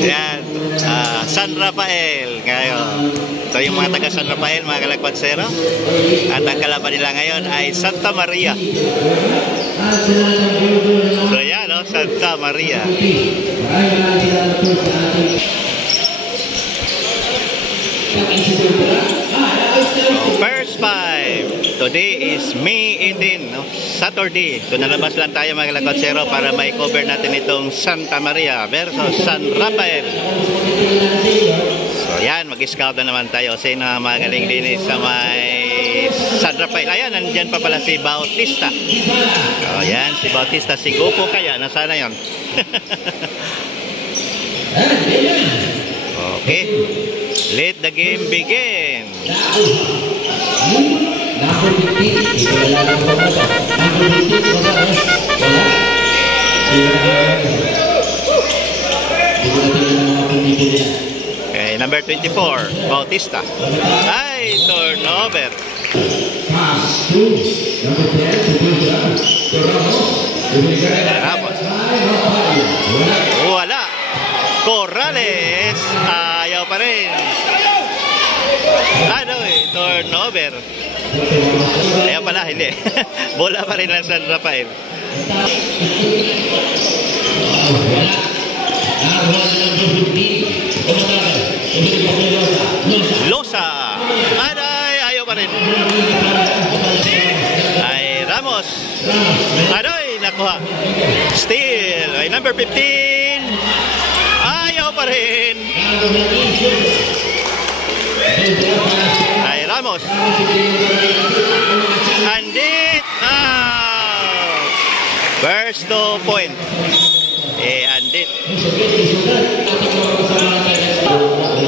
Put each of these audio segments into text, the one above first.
Yan, San Rafael ngayon. Ito yung mga taga San Rafael, mga kalagpansero. At ang kalaban nila ngayon ay Santa Maria. So yan, no? Santa Maria. First 5. Today is May 18, no? Saturday. So nalabas lang tayo, mga kalagpansero, para may cover natin itong Santa Maria versus San Rafael. So yan, mag-scout na naman tayo. Sino ang magaling din sa may San Rafael. Ayan, nandyan pa pala si Bautista. O yan, si Bautista. Si Gopo kaya, nasana yun? Okay. Let the game begin. Okay, number 24, Bautista. Ay, turnover. Ramos. Wala. Corrales. Ayaw pa rin. Ano turnover. Ayaw pala, hindi. Bola pa rin lang San Rafael. Losa. Aday, ayaw pa rin. Ay, Ramos. Aday, nakuha. Steal. Ay, number 15. Ayaw pa rin. Ay, Ramos. Andit. First 2 point. Andit.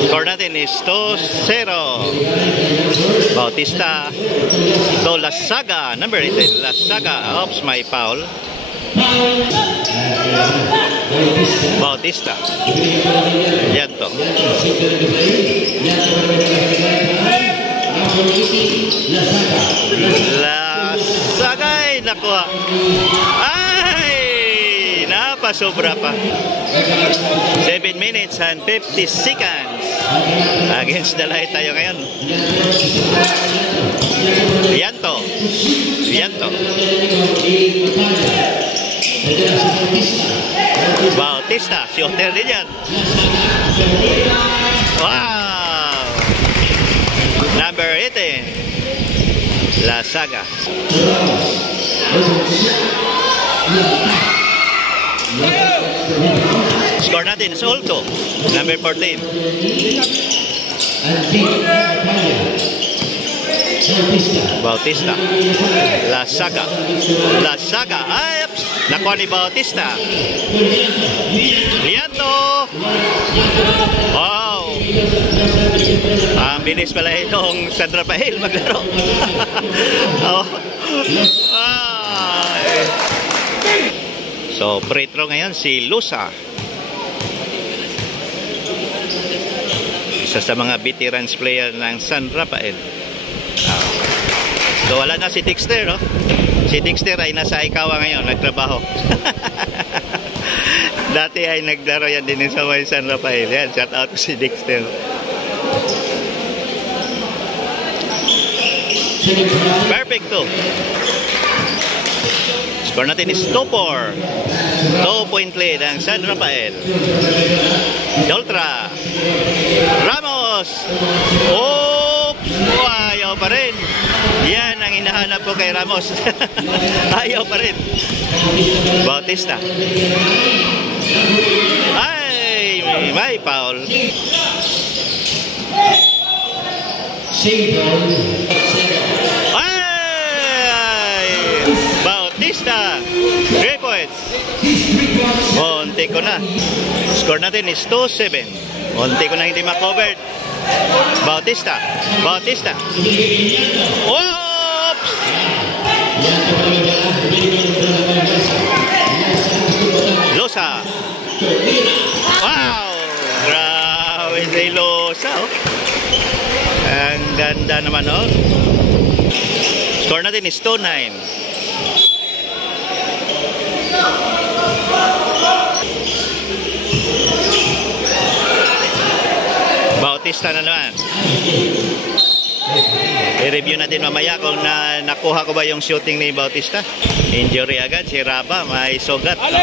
Score natin is 2-0. Bautista. So, Lasaga. Number 18. Lasaga. Oops, my foul. Bautista. Yan to. Lasagay. Nakuha. Ay! Napasobra pa. 7 minutes and 50 seconds. Against the light tayo ngayon. Yan to. Yan to. Bautista, shooter din yan. Wow! Number 18, Lasaga. Score natin is Olto, number 14. Bautista. Lasaga. Lasaga. Ay, nakuha ni Bautista. Lianto. Wow. Ang bilis pala itong San Rafael maglaro. Oh. So, free throw ngayon si Lusa. Isa sa mga veterans player ng San Rafael. So wala na si Dexter, no? Si Dexter ay nasa Ikawa ngayon, nagtrabaho. Dati ay naglaro yan din sa may San Rafael. Yan, shout out si Dexter. Perfect to. Score natin is 2-4. 2-point lead ang San Rafael. Doltra. Ramos. Oops! Ayaw pa rin. Yan ang hinahanap ko kay Ramos. Ayaw pa rin. Bautista. Ay, may foul. Ay! Bautista. 3 points. Munti ko na. Score natin is 2-7. Munti ko na hindi ma-covered. Bautista. Bautista. Oops! Losa. Wow! Grabe si Losa, oh. Ang ganda naman, oh. Score natin is 2-9. Bautista na naman. I-review natin mamaya kung nakuha ko ba yung shooting ni Bautista. Injury agad si Raba, may sugat, no?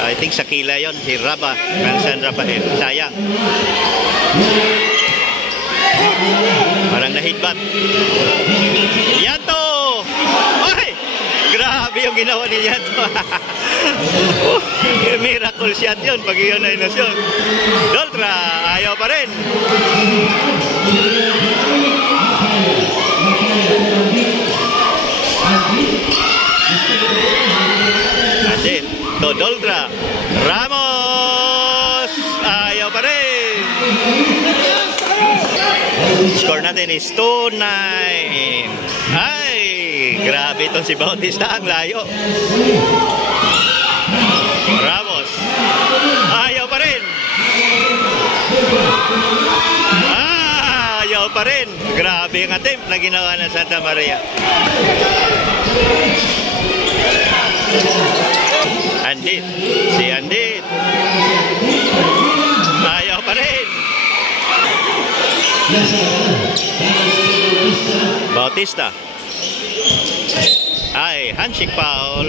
I think sa kila yon si Raba ng San Rafael. Sayang. Parang na-hitbat. Yanto! Ay! Grabe yung ginawa ni Yanto. Miracle shot yun pag yun ay nasyon. Doltra, ayaw pa rin. Andin, to Doltra. Ramos! Ayaw pa rin. Score natin is 2-9. Ay! Grabe itong si Bautista. Ang layo. Ramos. Ayaw pa rin. Ayaw pa rin. Grabe ang attempt na ginawa ng Santa Maria. Andit. Si Andit. Ayaw pa rin. Bautista. Ay, handshake foul.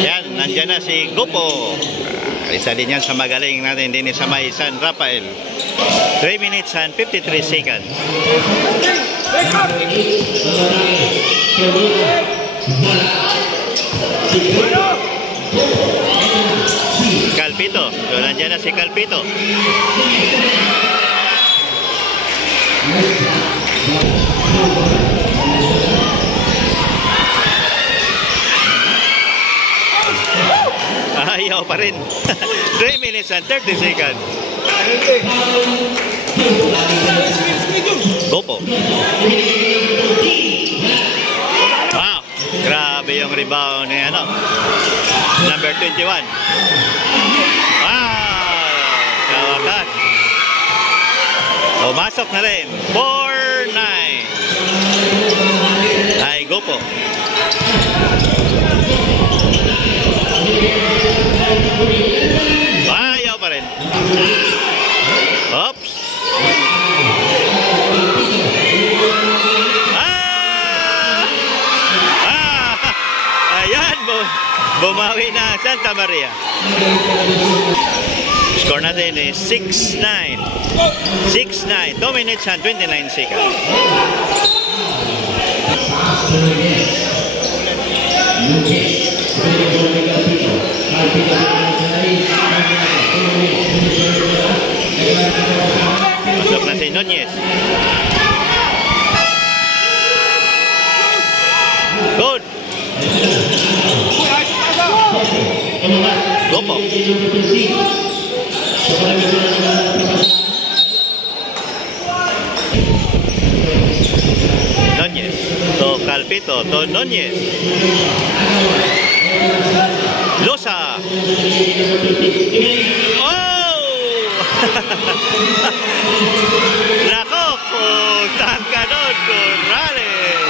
Yan, nandyan na si Gupo. Isa din yan sa magaling natin din sa may San Rafael. 3 minutes and 53 seconds. Calpito. So, nandyan na si Calpito. Ayaw pa rin. 3 minutes and 30 seconds. Gopo. Wow. Grabe yung rebound ni ano. Number 21. Wow. Kawakan. Pumasok na rin. 4-9. Ay, Gopo. Ayaw pa rin. Oops. Ayan. Bumawi na Santa Maria. Score natin is 6-9. 6-9. 2 minutes and 29 seconds. Masuk na si Nunez. Good. Gopo. Nunez. To Calpito. To Nunez. Losa. Oh! Nako, puntan ka doon, Corrales.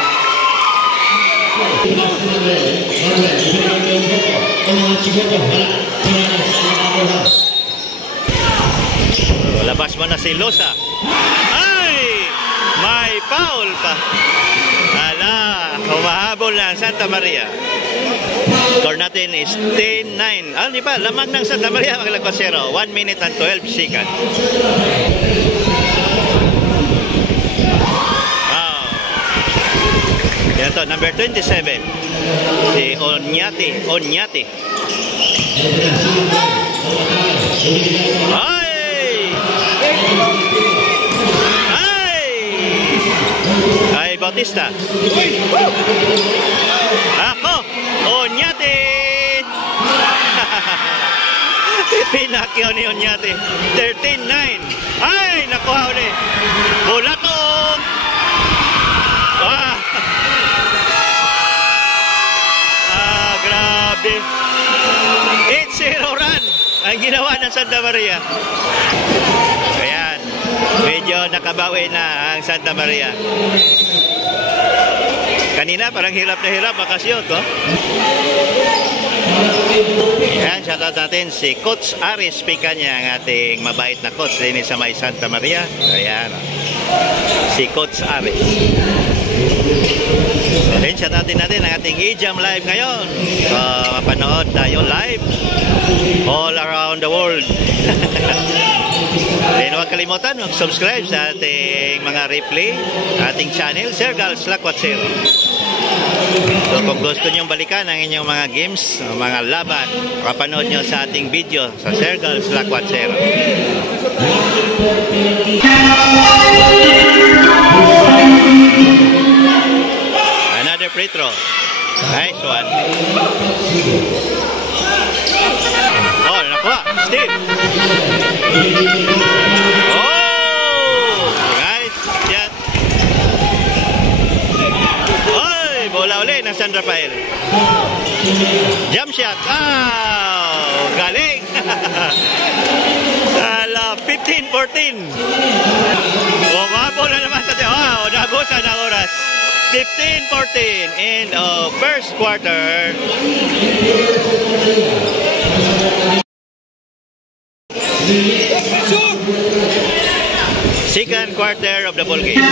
Labas mo na si Losa. Ay! May foul pa. Ala, humahabol na ang Santa Maria. Score natin is 10-9. Ah, di ba? Lamang ng Santa Maria ang Lakwasero. 1 minute and 12 seconds. Wow. Yan to, number 27. Si Onyati. Onyati. Ay! Ay! Ay, Bautista. Ako! Onyate! Pinakyaw ni Onyate. 13-9. Ay! Nakuha ulit. Bulatong! Grabe. 8-0 run ang ginawa ng Santa Maria. Ayan. Medyo nakabawi na ang Santa Maria. Kanina parang hirap na hirap makashoot, oh. Yan, shoutout natin si Coach Aris Picanya, ang ating mabait na coach din sa May Santa Maria. Ayan, si Coach Aris. So, then shoutout din natin ang ating eJam Live ngayon. So, mapanood tayo live all around the world. Then huwag kalimutan mag-subscribe sa ating mga replay, ating channel, Sir Gals Lakwatsero. So kung gusto nyo balikan ang inyong mga games, mga laban, kapanood nyo sa ating video sa Sir Gals Lakwatsero. Another free throw. Nice one. Oh, nakuha. Steve. Oh! Nice shot. Oy! Bola uli ng San Rafael. Jump shot. Oh! Galing! 15-14. Umabol na naman sa tiyo. Wow! Nabusan ang oras. 15-14. End of first quarter. Second quarter of the ball game.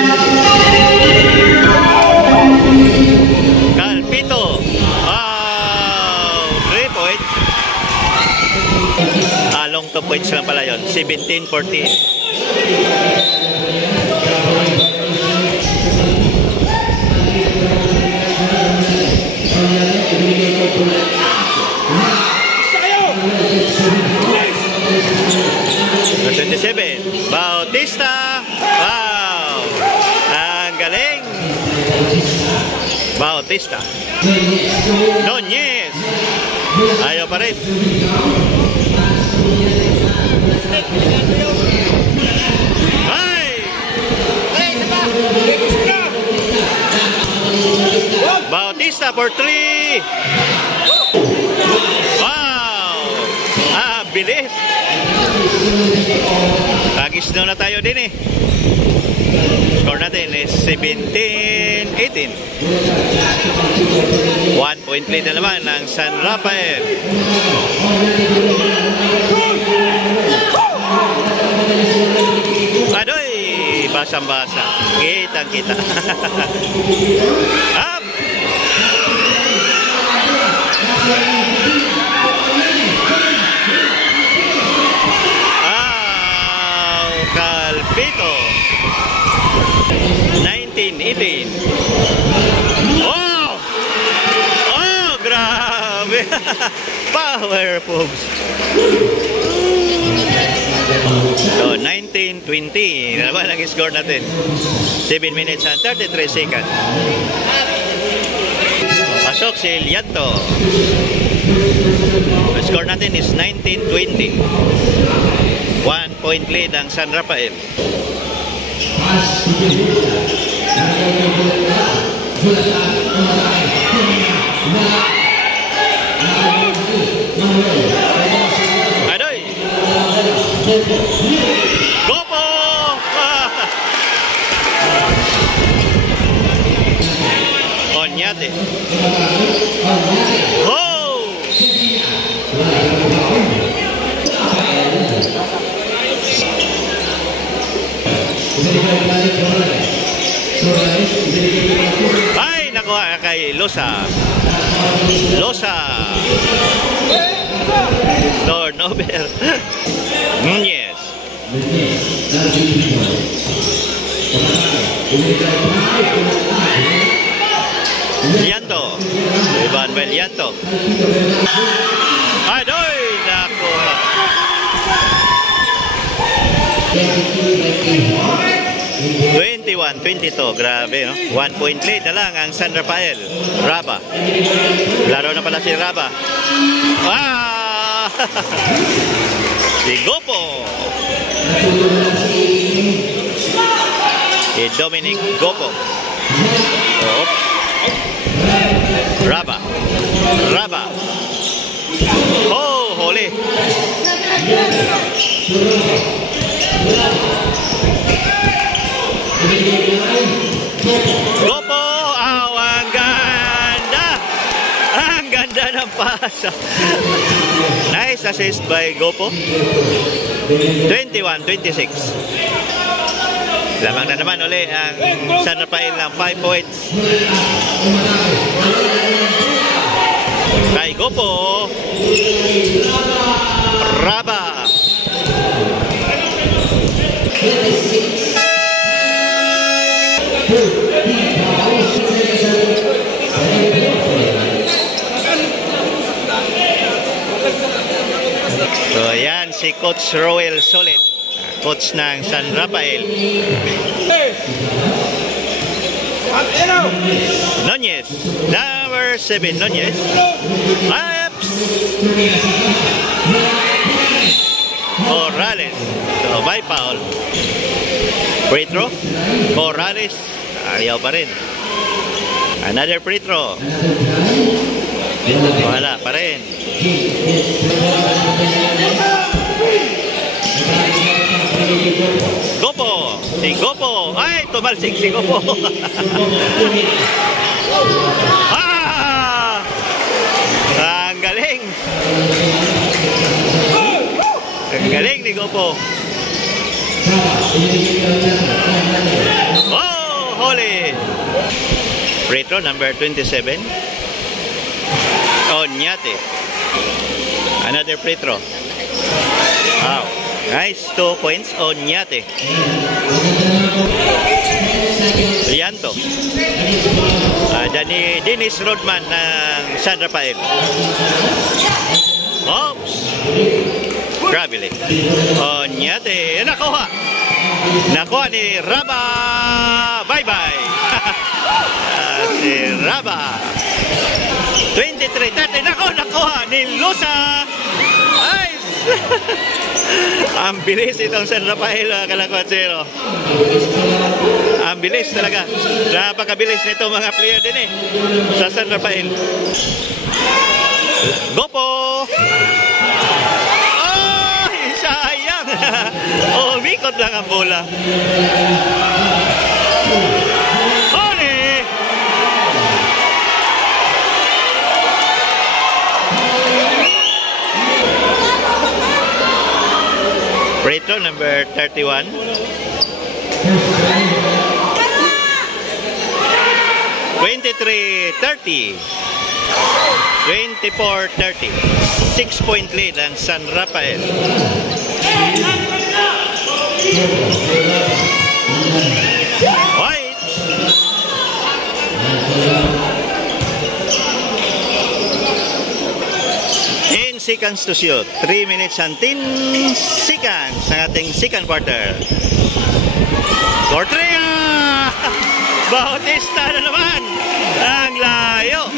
Calpito. Wow! 3 points. Long 2 points lang pala yun. 17-14. Bautista. Wow! Ang galing. Bautista. Nunez. Ayaw pa rin. Ay! Bautista for 3. Wow! Bilis. Tagis na tayo din eh. Score natin is 17-18. 1 point lead na naman ng San Rafael. Adoy! Basang-basa. Kitang-kita. Up! Calpito. 19-18. Oh! Oh, grabe. Power moves. So, 19-20. Ano ba ang score natin? 7 minutes and 33 seconds. Pasok si Lianto. Ang score natin is 19-20. 1 point lead ang San Rafael. Adoy! Gopo! Onyate. Oh! Ay, nakuha kay Losa. Turnover. Nunez. Lianto. Ivan Lianto. Adoy, nakuha. 21-22, grabe, no? 1 point lead na lang ang San Rafael. Raba. Laro na pala si Raba. Ah! Si Gopo. Si Dominic Gopo. Oops. Raba. Oh, huli. Gopo, ang Ang ganda ng pasa. Nice assist by Gopo. 21-26. Lamang na naman uli ang San Rafael ng 5 points. Kay Gopo. Raba. So yan si Coach Roel Solit, coach ng San Rafael. Nunez, number 7, Nunez. Ups. Morales. So by foul. Free throw. Morales. Ayaw pa rin. Another free throw. Wala pa rin. Gopo. Si Gopo. Ay, tumalsik si Gopo. Ah! Ang galing. Ang galing ni Gopo. Oh, holy. Free throw number 27. Onyate. Another free throw. Wow. Nice. 2 points. Onyate. Lianto. Dennis Rodman ng San Rafael. Oops. Grabe. Onyate. Nakuha. Nakuha ni Raba. Bye-bye. Si Raba. 23-30. Nakuha ni Lusa. Ay! Ang bilis itong San Rafael, kalakwatero. Ang bilis talaga. Napakabilis nito mga player din sa San Rafael. Gopo! Oh! Sayang! Umikot lang ang bola. Free throw number 31. 23-30. 24-30. 6-point lead ang San Rafael. White. 10 seconds to shoot. 3 minutes and 10 seconds ang ating second quarter. For 3. Bautista na naman. Ang layo.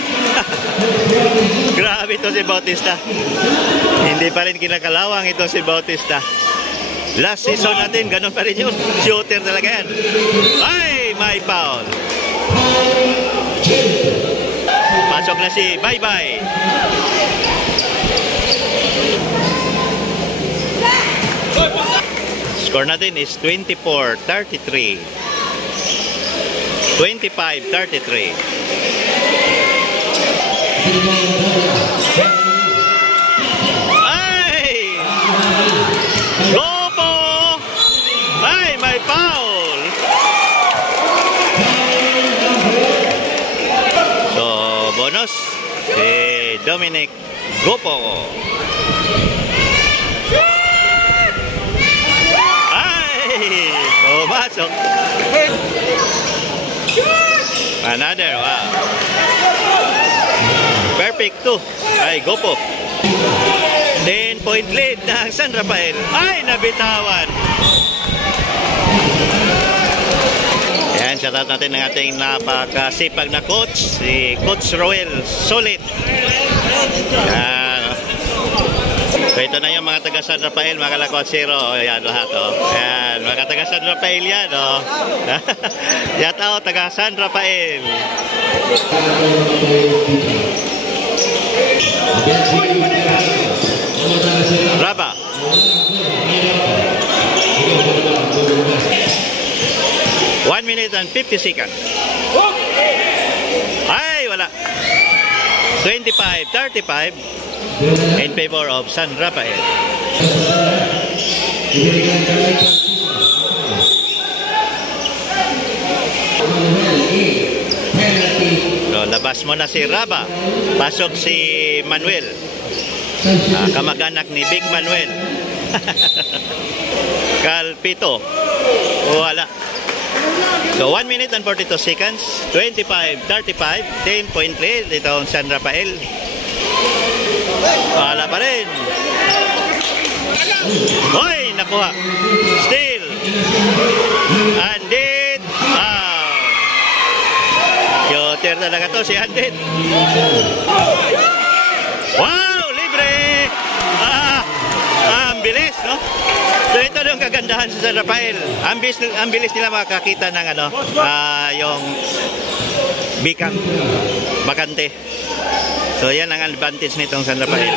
Grabe ito si Bautista. Hindi pa rin kinakalawang ito si Bautista. Last season natin, ganun pa rin yun. Shooter talaga yan. Ay, may foul. Pasok na si Bye-Bye. Score natin is 24-33. 25-33. Ay! Gopo! Ay, may foul! So, bonus si Dominic Gopo. Pumasok. Another, wow. Perfect 2. Ay, Gopo. 10-point lead ng San Rafael. Ay, nabitawan. Yan, shoutout natin ng ating napakasipag na coach, si Coach Roel Solit. Yan. So ito na yung mga taga San Rafael, mga kalakwatero. Yan lahat, oh. Yan, mga taga San Rafael yan, oh. Yan tao, taga San Rafael. Raba. One minute and 50 seconds. Ay, wala. 25-35 in favor of San Rafael. So, labas mo na si Raba. Pasok si Manuel. Kamag-anak ni Big Manuel. Calpito. Wala. So 1 minute and 42 seconds. 25-35. 10-point lead itong San Rafael. Wala pa rin. Hoy, nakuha. Still. Andit. Shooter talaga to si Andit. Wow, libre. Ang bilis, no? So ito yung kagandahan sa San Rafael. Ang bilis nila makakita ng yung bikang bakante. So yan ang advantage nitong San Rafael.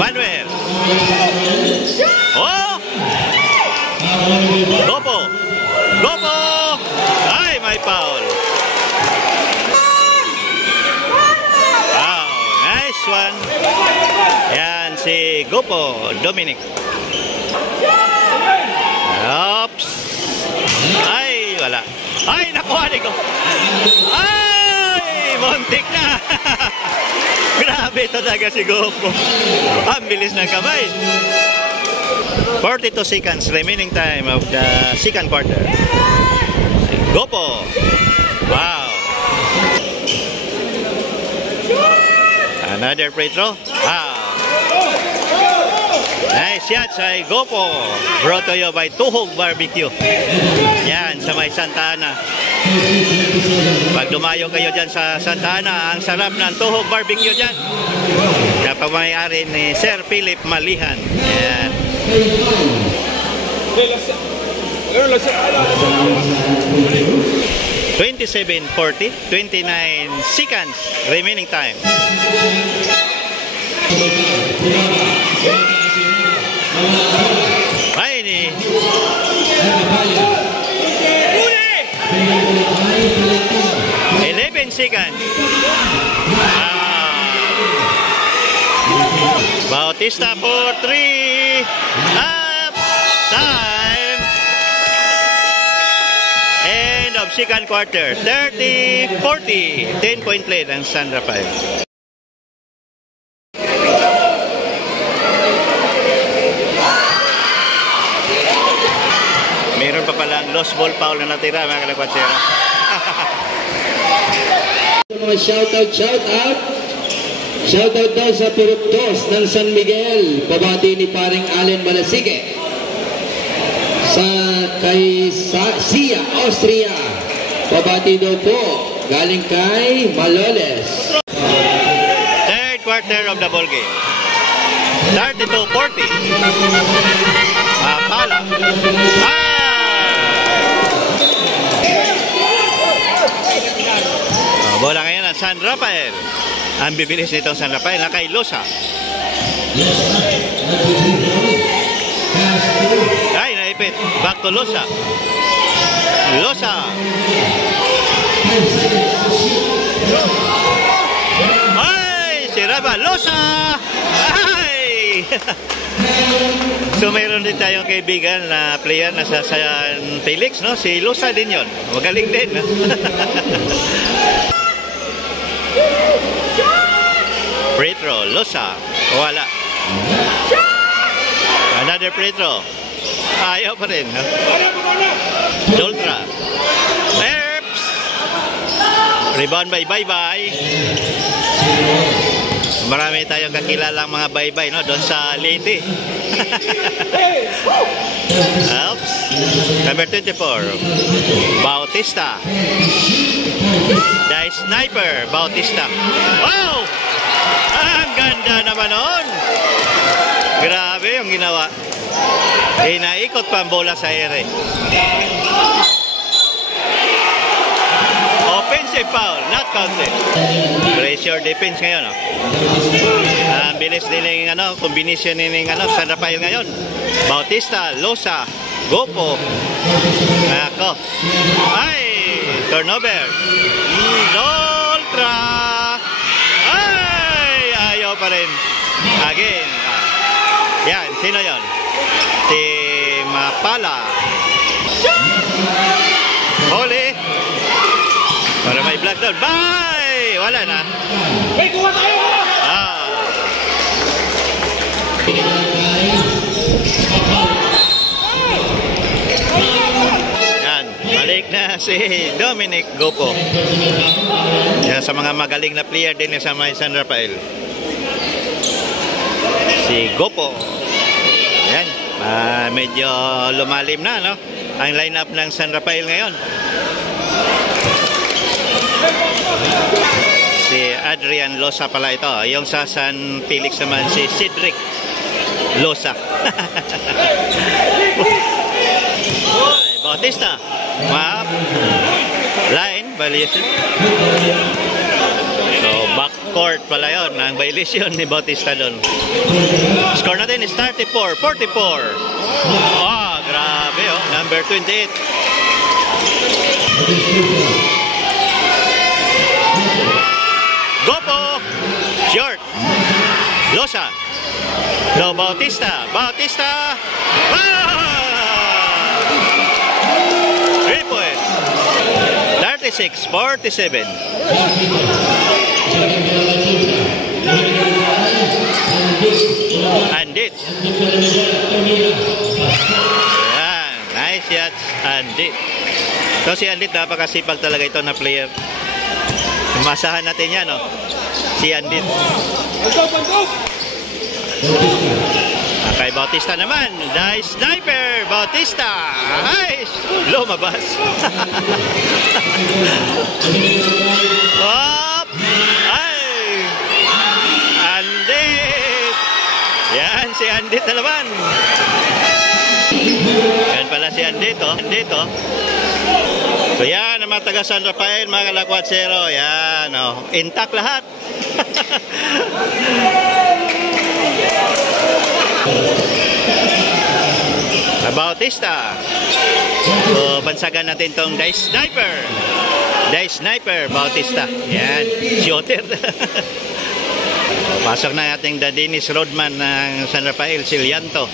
Manuel. Oh! Gopo. Gopo! Ay, may foul. Wow, nice one. Yan si Gopo Dominic. Oops. Ay, wala. Ay, nakuha ni ko. Ay, muntik na. Grabe talaga si Gopo. Ang bilis ng kamay. 42 seconds remaining time of the second quarter. Gopo. Wow. Another free throw. Wow. Nice shot sa Gopo. Brought to you by Tuhog Barbecue. Yan, sa may Santa Ana. Pag dumayo kayo dyan sa Santa Ana, ang sarap ng Tuhog Barbecue dyan. Kapamay-ari ni Sir Philip Malihan. Yan. 27-40, 29 seconds remaining time. Ay, ni 11 seconds. Bautista for 3. Up. Time. End of second quarter. 30-40. 10-point lead ang San Rafael. Meron pa palang lost ball foul na natira, mga kalakwatsera. Shoutout. Shoutout daw sa Pirupdos ng San Miguel. Pabati ni paring Allen Malasige. Kay Sia, Austria. Pabati daw po. Galing kay Maloles. Third quarter of the ball game. 32-40. Pala. Bola ngayon ang San Rafael. Ang bibilis nitong San Rafael na kay Losa. Ay, naipit. Back to Losa. Losa. Ay, si Raba. Losa. Ay. So mayroon din tayong kaibigan na player na sa San Felix, no? Si Losa din yon. Magaling din. No? Free throw, Losa. Wala. Another free throw. Ayaw pa rin. Huh? Doltra. Eps. Rebound by Bye-Bye. Marami tayong kakilalang mga Bye-Bye, no? Doon sa Leyte. Oops. Number 24. Bautista. The Sniper. Bautista. Wow! Ang ganda naman noon. Grabe yung ginawa. Inaikot pa ang bola sa ere. Offensive foul, not counted. Pressure defense ngayon. Ang bilis din yung combination ng San Rafael ngayon. Bautista, Losa, Gopo. Ako. Ay! Turnover. Ultra. Ay! Ayaw pa rin. Again. Yan. Sino yon? Si Mapala. Huli. Para may black down. Bye! Wala na. Hey, kuha tayo! Yan. Balik na si Dominic Gopo. Yan sa mga magaling na player din sa may San Rafael. Si Gopo. Yan. Medyo lumalim na, no? Ang lineup ng San Rafael ngayon. Si Adrian Losa pala ito. Yung sa San Felix naman si Cedric Losa. Bautista. Map. Line. Violation. So backcourt pala yun. Ang violation ni Bautista doon. Score natin is 34. 44. Oh, grabe oh. Number 28. Gopo. Short. Losa. No, Bautista. Bautista. Ah! 3 points. 36-47. Andit. Yan. Nice shots. Andit. So si Andit, napakasipag talaga ito na player. Masahan natin yan, no? Si Andit. Kay Bautista naman. Nice sniper. Bautista. Nice. Lumabas. Hop. Ay. Andit. Yan si Andit na naman. Yan pala si Andit, oh. Andit, oh. So yan, ang mga taga San Rafael, mga kalakwatsero. Yan, oh. Intact lahat. Bautista. So, bansagan natin tong Dice Sniper. Dice Sniper, Bautista. Yan, shooter. Pasok na ating Dennis Rodman ng San Rafael, Silianto.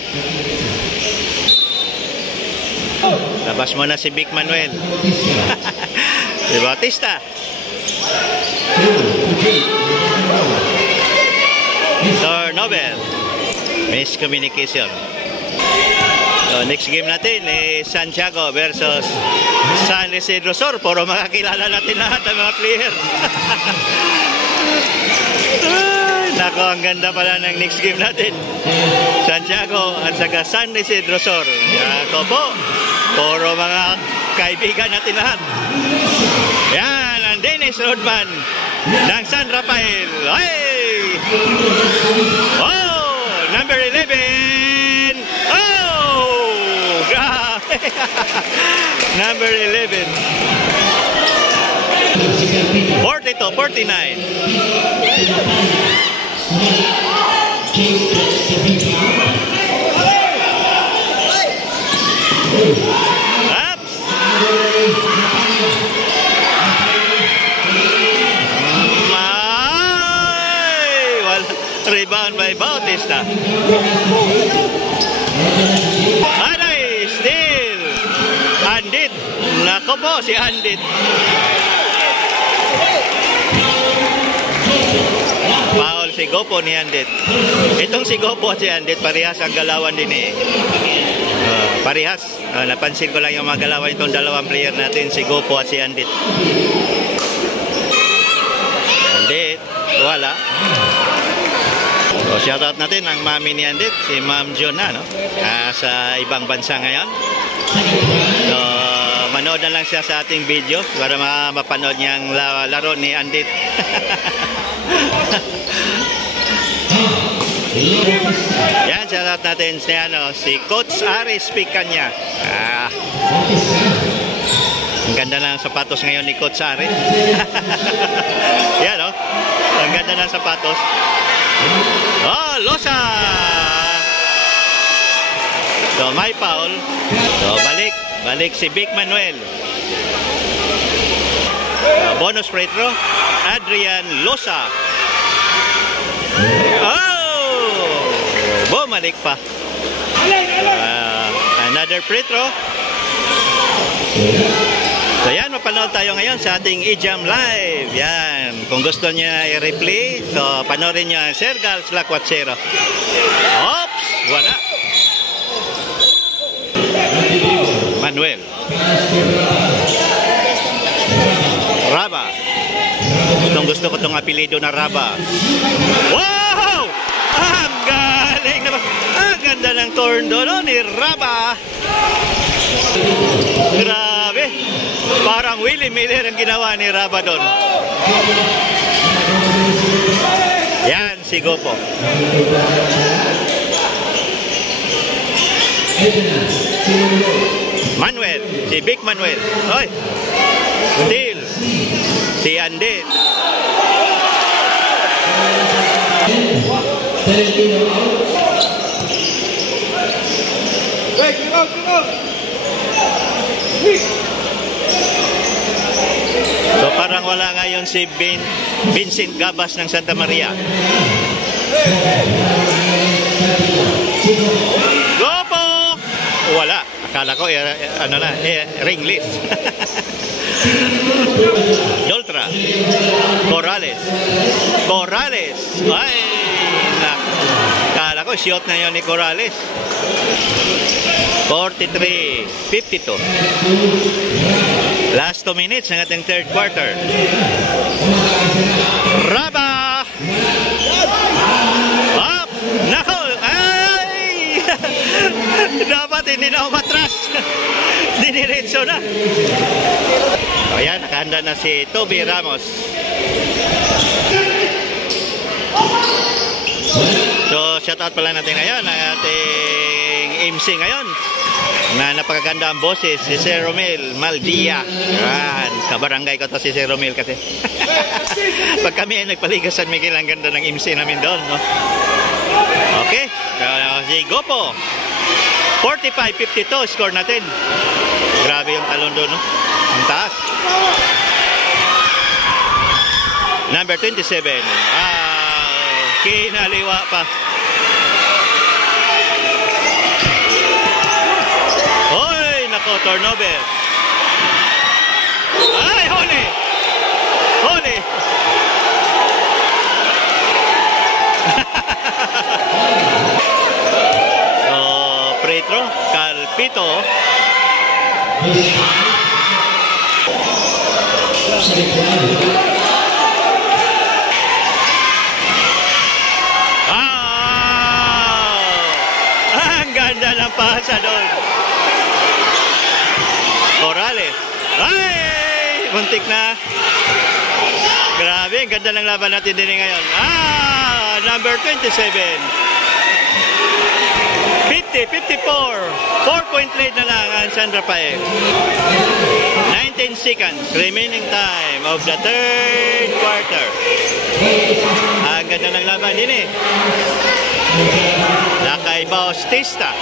Labas mo na si Vic Manuel. Si Bautista. Turnover. Miscommunication. So, next game natin is Santiago versus San Isidro Sur. Puro makakilala natin lahat ng mga player. Nako, ang ganda pala ng next game natin. Santiago at saka San Isidro Sur. Ako po. Puro mga kaibigan natin lahat. Yan, ang Dennis Rodman ng San Rafael. Hey! Oh! Number 11! Oh! Grabe! Number 11. 42-49. Ups! Rebound by Bautista. Anay, steal. Andit. Nako po si Andit. Foul si Gopo ni Andit. Itong si Gopo at si Andit, parehas ang galawan din eh. Parehas. Napansin ko lang yung mga galawan itong dalawang player natin, si Gopo at si Andit. Andit, wala. So, shoutout natin ang mami ni Andit, si Ma'am Jonah, no? Sa ibang bansa ngayon. So, manood na lang siya sa ating video para mapanood niya ang laro ni Andit. Yan, shoutout natin si Coach Aris Picanya. Ang ganda ng sapatos ngayon ni Coach Aris. Yan, no? Ang ganda ng sapatos. Oh, Losa! So, may foul. So, balik si Vic Manuel. Bonus free throw, Adrian Losa. Oh! Bumalik pa. Another free throw. So yan, mapanood tayo ngayon sa ating eJam Live. Yan, kung gusto niya i-replay, so panoorin niyo ang Sergal Slakwatchero. Oops! Wala. Manuel. Raba. Gusto ko itong apelido na Raba. Wow! Ang galing naman. Ang ganda ng turn doon ni Raba. Grabe. Parang Willie Miller ang ginawa ni Raba doon. Yan, si Gopo. Manuel, si Big Manuel. Oy. Steal. Si Andit. So parang wala ngayon si Vincent Gabas ng Santa Maria. Gopo! Wala. Akala ko ring list. Doltra. Corrales. Ay, akala ko shot na yun ni Corrales. 43-52. Last 2 minutes ng ating third quarter. Raba! Up! Nako! Ay! Dapat hindi na umatras. Diniretso na. Ayan, nakahanda na si Toby Ramos. So, shoutout pala natin ngayon ang ating MC ngayon na napakaganda ang boses, si Sir Romel Maldia. Yan, kabarangay ko to si Sir Romel kasi. Pag kami ay nagpaligas San Miguel, ang ganda ng MC namin doon, no? Okay, si Gopo. 45-52 score natin. Grabe yung talon doon, no? Ang taas. Number 27. Kinaliwa pa. Hoy, nako, turnover. Ay, huli. Free throw, Calpito. Ang ganda ng pasa doon. Corrales. Ay! Muntik na. Grabe, ang ganda ng laban natin din ngayon. Number 27. 50-54. 4-point lead na lang ang San Rafael. 19 seconds remaining time of the third quarter. Ang ganda ng laban din eh. Lakay Bautista.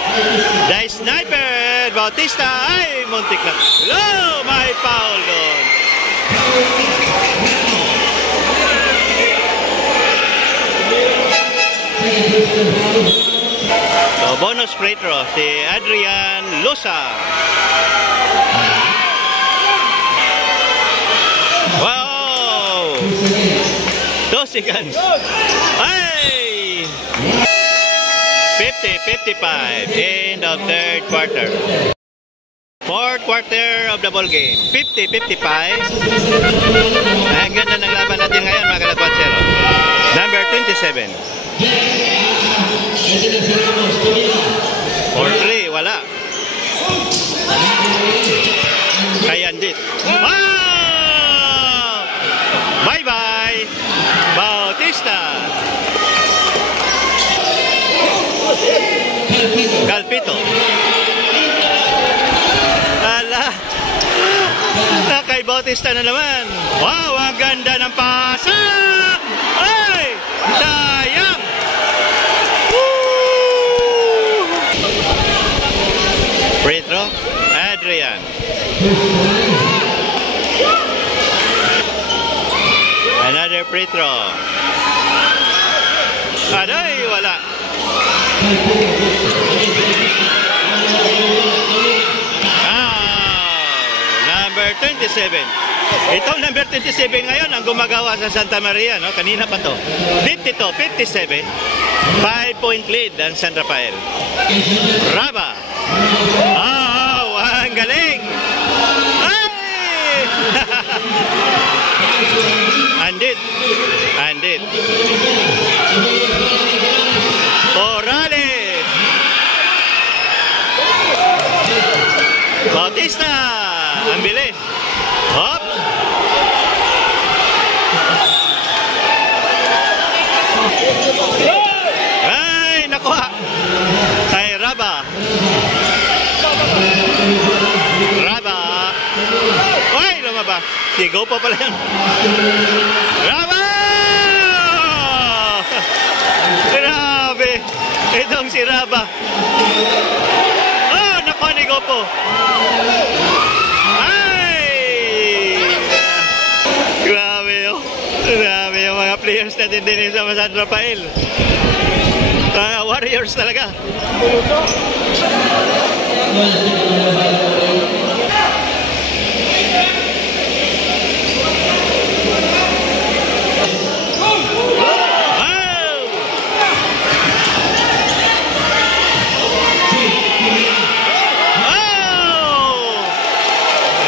The sniper Bautista. Ay, muntik na. Low, may foul doon. So, bonus free throw si Adrian Losa. Wow! 2 seconds. Hey! 50-55. End of third quarter. Fourth quarter of the ball game. 50-55. Ang ganda ng laban natin ngayon, mga kalakwatsero. Number 27. 4-3, wala. Kay Andit. Bye-bye! Bautista. Calpito. Ala. Kay Bautista na naman. Wow, ang ganda ng pasa! Ay! Sayang! Free throw, Adrian. Another free throw. Aday, wala. Number 27. Itong number 27 ngayon ang gumagawa sa Santa Maria, no? Kanina pa to. 52-57. 5-point lead ang San Rafael. Raba. Ang galing. Ay! Andit. Orale. Bautista. Ang bilis. Hop. Ay, nakuha. Ay, Raba. Ay, lumabas. Sigaw pa pala yan. Raba! Grabe. Itong si Raba. Nakuha ni Gopo. Grabe yung mga players natin din sa San Rafael. Warriors talaga.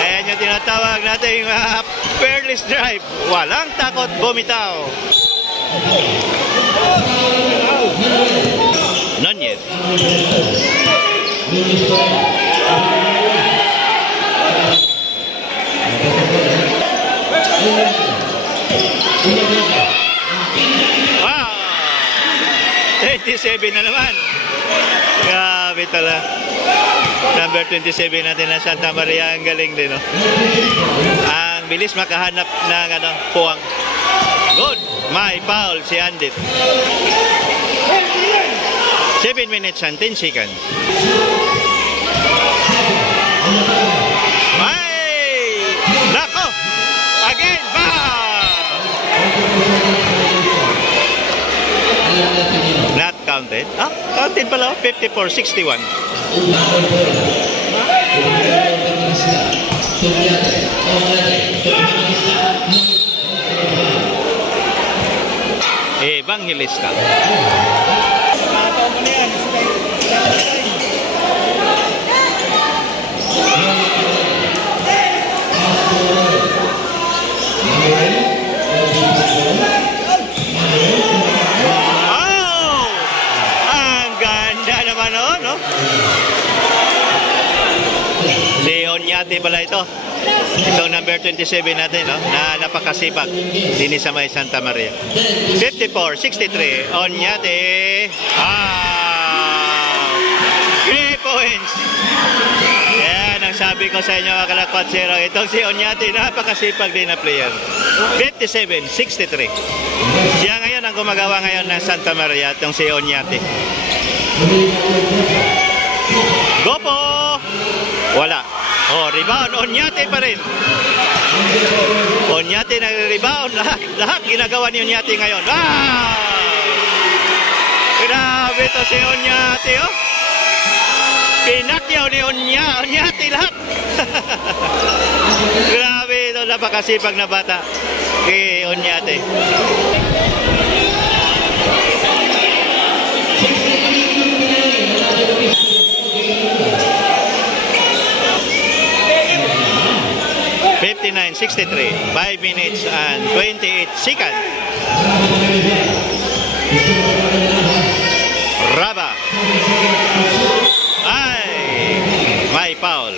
Ayan yung tinatawag natin fearless drive. Walang takot bumitaw. Nunez. Wow! 27 na naman. Grabe talaga. Number 27 natin na Santa Maria. Ang galing din, no? Ang bilis makahanap ng puwang. Good. May foul si Andit. 7 minutes and 10 seconds. Ay! Nako! Again! Not counted. Counted pala. 54-61. Evangelista. Ang ganda naman, no? Leonyate pala ito. Itong number 27 natin, no? Na napakasipag din sa may Santa Maria. 54-63. Onyate. 3 points. Yan ang sabi ko sa inyo, mga kalakwatsero. Itong si Onyate, napakasipag din na player. 57-63. Siya ngayon ang gumagawa ngayon ng Santa Maria. Itong si Onyate. Gopo! Wala. Rebound. Onyate pa rin. Onyate nag-rebound. Lahat ginagawa ni Onyate ngayon. Grabe to si Onyate, oh. Pinakyaw ni Onyate lahat. Grabe ito. Napakasipag na bata kay Onyate. (59-63) 5 minutes and 28 seconds. Raba. Ay, may foul.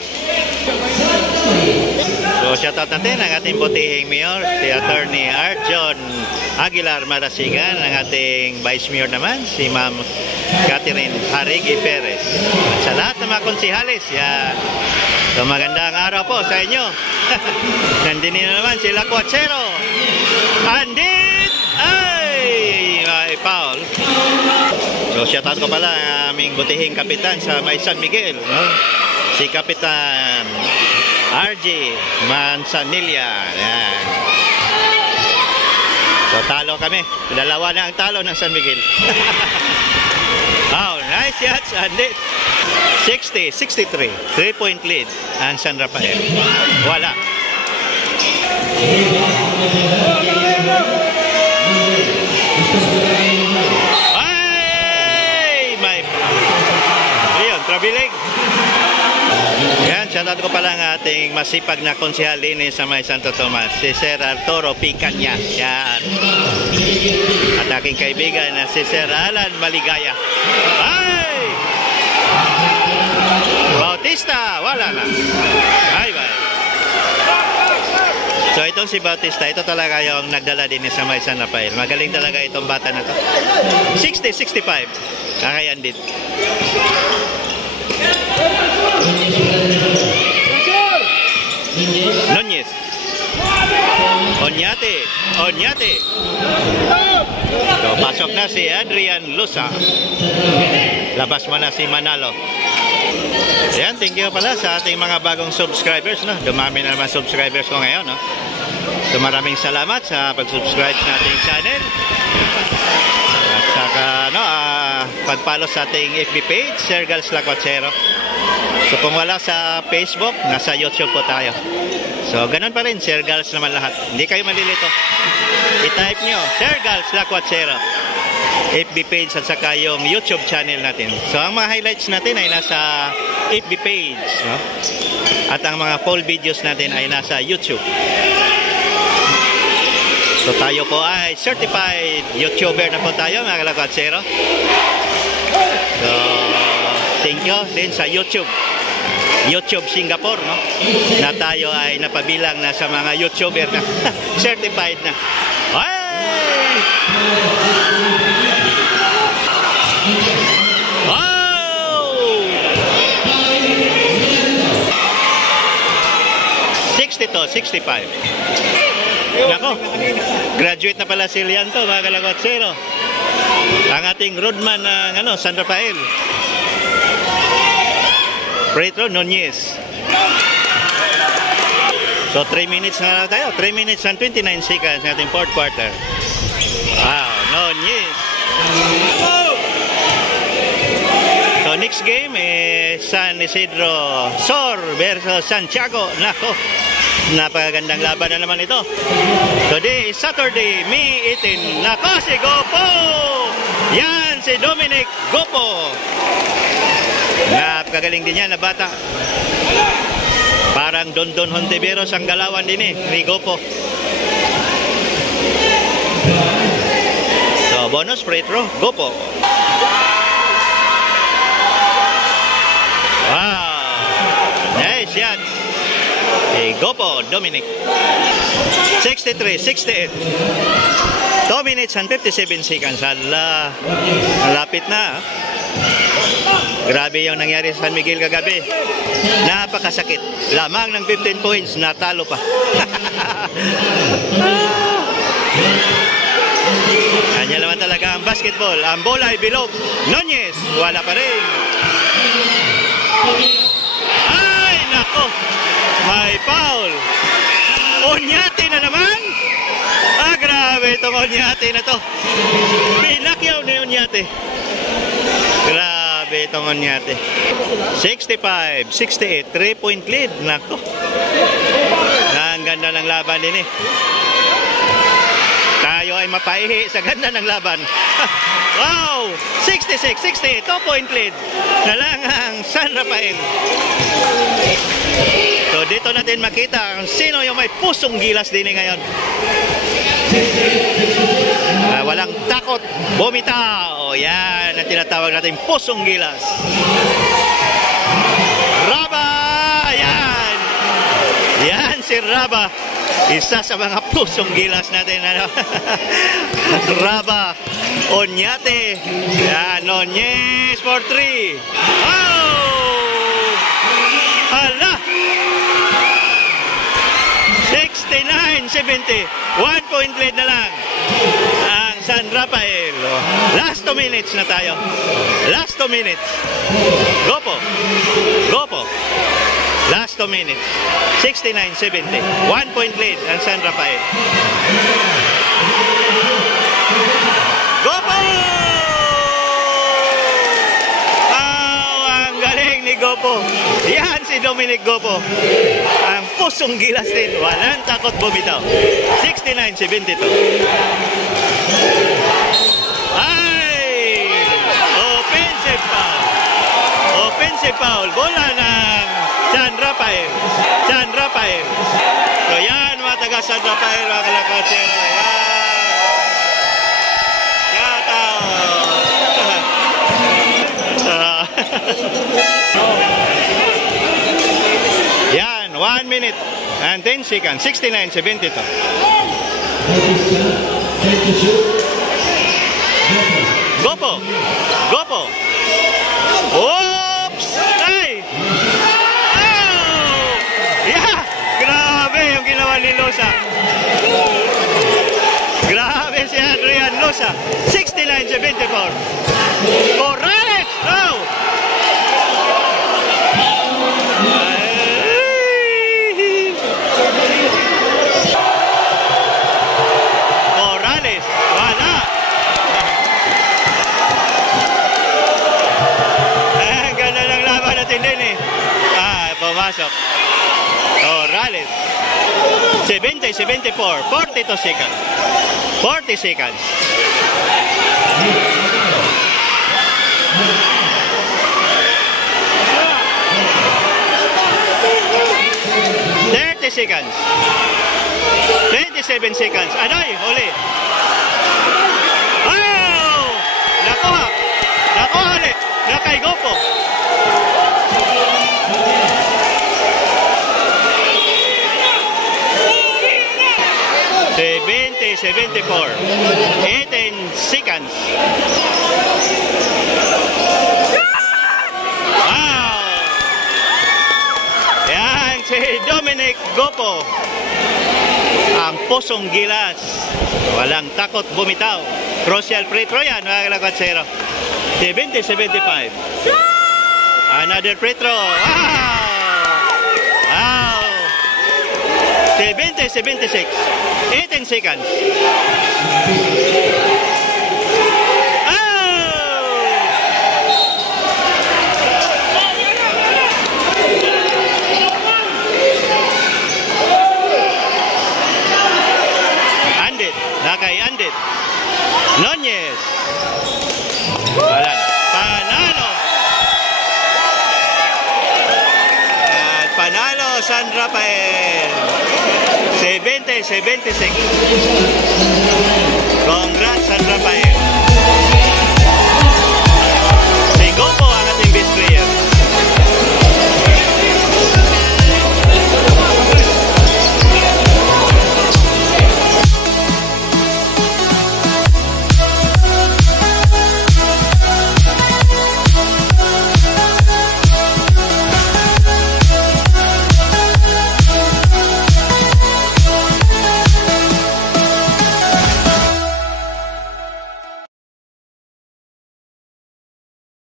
So shoutout natin ang ating butihing mayor, si Attorney Arjon Aguilar Marasigan, ang ating Vice Mayor naman, si Ma'am Catherine Harigi Perez. At sa lahat ng mga konsihalis, yan. So magandang araw po sa inyo. Nandini na naman sila Quatsero. Andit! Ay! May foul. So shoutout ko pala ang aming butihing kapitan sa may San Miguel, no? Si Kapitan RJ Manzanilla. Yan. talo kami. Dalawa na ang talo ng San Miguel. Oh, nice shots. And 60-63. 3-point lead ang San Rafael. Wala. Ay! May... Ayun, trabilig. Yan, shoutout ko pala ang ating masipag na konsehal din sa may Santo Tomas, si Sir Arturo Picanya. Yan. At aking kaibigan na si Sir Alan Maligaya. Ay! Bautista, wala na. Bye-bye. So itong si Bautista, ito talaga yung nagdala din sa may San Rafael. Magaling talaga itong bata na to. 60-65. Kakayan din. Nunez. Onyate. So, pasok na si Adrian Lusa. Labas mo na si Manalo. Ayan, thank you pala sa ating mga bagong subscribers, no? Dumami na naman subscribers ko ngayon, no? So maraming salamat sa pag-subscribe sa ating channel. At saka, no, pag-follow sa ating FB page, Sir Gals Lacuachero. So kung wala sa Facebook, nasa YouTube po tayo. So ganun pa rin, Sir Gals naman lahat. Hindi kayo malilito. I-type nyo, Sir Gals Lacuachero. FB page at saka yung YouTube channel natin. So ang mga highlights natin ay nasa FB page, no? At ang mga full videos natin ay nasa YouTube. So tayo po ay certified YouTuber na po tayo, mga Lacuachero. So thank you din sa YouTube Singapore, no? Na tayo ay napabilang na sa mga YouTuber na certified na. Ay! Oh! 62-65. Nako, graduate na pala si Lianto, mga Lacuachero. Ang ating roadman ng San Rafael. Pretro Nunez. So 3 minutes na lang tayo. 3 minutes and 29 seconds ng ating fourth quarter. Wow, Nunez. So next game is San Isidro Sor versus Santiago. Nako, napakagandang laban na naman ito. Today is Saturday, May 18. Nako, si Gopo! Yan, si Dominic Gopo. Napakagaling din yan na bata. Parang Dondon Hontiveros ang galawan din ni Gopo. So bonus free throw, Gopo. Wow, nice yan. Gopo, Dominic. 63-68. 2 minutes and 57 seconds. Hala, malapit na. Grabe yung nangyari sa San Miguel kagabi. Napakasakit. Lamang ng 15 points, natalo pa. Kanya naman talaga ang basketball. Ang bola ay bilog. Nunez, wala pa rin. Ay, nako. May foul. Onyate na naman. Grabe itong Onyate na to. Pinakyaw na Onyate. Grabe itong Onyate. 65-68. 3-point lead. Nako. Ang ganda ng laban din eh. Tayo ay mapaihi sa ganda ng laban. Wow! 66-68. 2-point lead. Na lang ang San Rafael. So dito natin makita kung sino yung may pusong gilas din ngayon. Walang takot bumitaw. Yan ang tinatawag natin pusong gilas. Raba! Yan! Yan si Raba. Isa sa mga pusong gilas natin. Raba Onyate. Yan, Nunez for 3. Oh! Hala! 69-70. 1-point lead na lang ang San Rafael. Last 2 minutes na tayo. Last 2 minutes. Gopo. Gopo. Last 2 minutes. 69-70. 1-point lead ang San Rafael. Gopo. Yan si Dominic Gopo. Ang pusong gilas din. Walang takot bumitaw. 69-72. Ay! Offensive foul. Offensive foul. Bola ng San Rafael. San Rafael. So yan mga taga San Rafael, mga kalakatsero. Yan. Yan, 1 minute and 10 seconds, 69-72. Gopo, Gopo. Oops! Ay! Oh! Yeah! Grabe yung ginawa ni Losa. Grabe si Adrian Losa. 69-74. Correct! Oh! Morales, wala. Ganda ng laban natin din eh. Pumasok. Morales. 70-74. 42 seconds. 40 seconds. Seconds. 27 seconds. Aday, huli. Oh! Nakuha. Nakuha ulit. Nakay Gopo. $70-74. 18 seconds. Si Dominic Gopo, ang pusong gilas, walang takot bumitaw. Crucial free throw yan mga kalakatsero. 70-75. Another free throw. Wow! 70-76. 18 seconds. Nakay Andit. Nunez. Wala na. Panalo. At panalo San Rafael. 70-76. Congrats San Rafael.